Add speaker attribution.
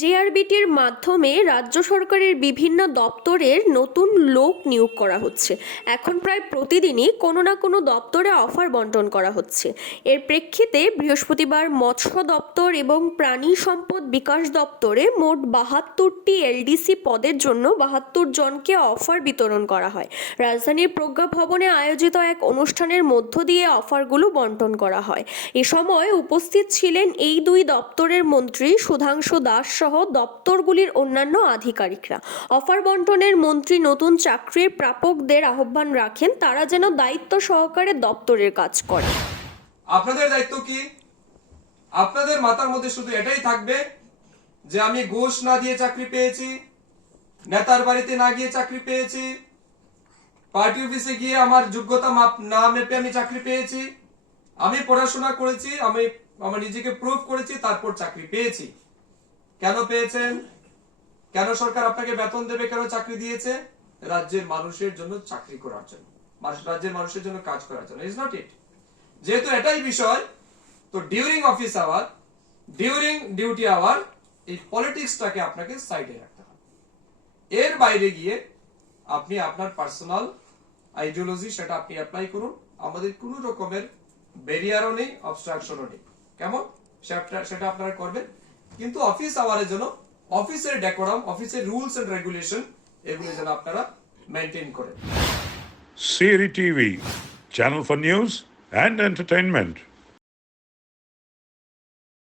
Speaker 1: জেআরবিটির মাধ্যমে রাজ্য সরকারের বিভিন্ন দপ্তরের নতুন লোক নিয়োগ করা হচ্ছে। এখন প্রায় প্রতিদিনই কোনো না কোনো দপ্তরে অফার বন্টন করা হচ্ছে। এর প্রেক্ষিতে বৃহস্পতিবার মৎস্য দপ্তর এবং প্রাণী সম্পদ বিকাশ দপ্তরে মোট বাহাত্তরটি এলডিসি পদের জন্য বাহাত্তর জনকে অফার বিতরণ করা হয়। রাজধানীর প্রজ্ঞা ভবনে আয়োজিত এক অনুষ্ঠানের মধ্য দিয়ে অফারগুলো বন্টন করা হয়। এ সময় উপস্থিত ছিলেন এই দুই দপ্তরের মন্ত্রী সুধাংশু দাস সহ দপ্তরগুলির অন্যান্য আধিকারিকরা। অফার বন্টনের মন্ত্রী নতুন চাকরির প্রাপকদের আহ্বান রাখেন, তারা যেন দায়িত্ব সহকারে দপ্তরের কাজ করে
Speaker 2: আপনাদের দায়িত্ব কি? আপনাদের মাথার মধ্যে শুধু এটাই থাকবে যে আমি ঘুষ না দিয়ে চাকরি পেয়েছি, নেতার বাড়িতে না গিয়ে চাকরি পেয়েছি, পার্টি অফিসে গিয়ে আমার যোগ্যতা মাপ না মেপে আমি চাকরি পেয়েছি, আমি পড়াশোনা করেছি, আমি, আমার নিজেকে প্রুভ করেছি, তারপর চাকরি পেয়েছি। কেন পেয়েছেন? কেন সরকার আপনাকে বেতন দেবে? কেন চাকরি দিয়েছে? রাজ্যের মানুষের জন্য চাকরি করার জন্য। রাজ্যের মানুষের জন্য কাজ করার জন্য। ইজ নট ইট যেহেতু এটাই বিষয়, তো during office hour during duty hour এই পলিটিক্সটাকে আপনাকে সাইডে রাখতে হবে। এর বাইরে গিয়ে আপনি আপনার পার্সোনাল আইডিওলজি সেটা আপনি অ্যাপ্লাই করুন। আমাদের কোনো রকমের ব্যারিয়ারও নেই অবস্ট্রাকশনও নেই। কেমন? সেটা আপনারা করবেন। কিন্তু অফিস আওয়ারের জন্য অফিসের ডেকোরাম অফিসের রুলস এন্ড রেগুলেশন এগুলো যেন আপনারা মেনটেন করেন
Speaker 3: সিরি TV channel for news and entertainment.